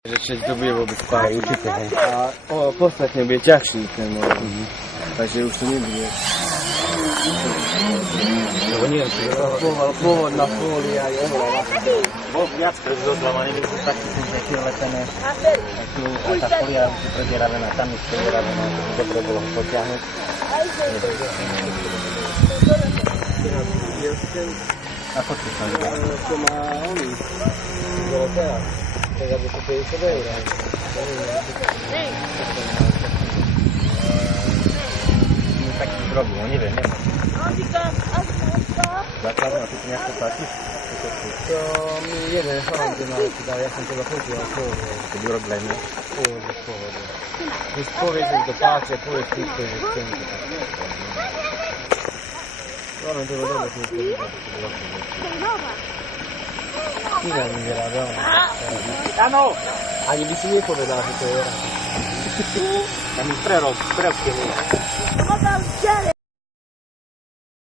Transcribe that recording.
Že keď to bude vôbec páčiť. Určite, hej. A podstatne bude ťažší ten model. Takže už to nebude. Lebo nie viem, či je Pôvodná fólia je oveľa. bol viac zozlamaný, keď sú taký nejaký lepené. A tá fólia už je predieravená, tam je predieravená, to dobre bolo ho potiahnuť. A fotky sa mi dá. To má oni. Zolotea. Tak aby to 50 €. Tak to zrobił, neviem. Základná, ty nejako platíš? To mi jeden chalan, kde mal si dal, ja som teda počíval pôvodu. To by urobil aj mňa. Pôvodu. Když povieš, že to páči, povieš všetko, že chcem to tak. Hlavne to bolo dobre, že to bolo. Nikam mi vyrábal. Áno! Ani by si nepovedal, že to je rád. Tam je prerok, prerok.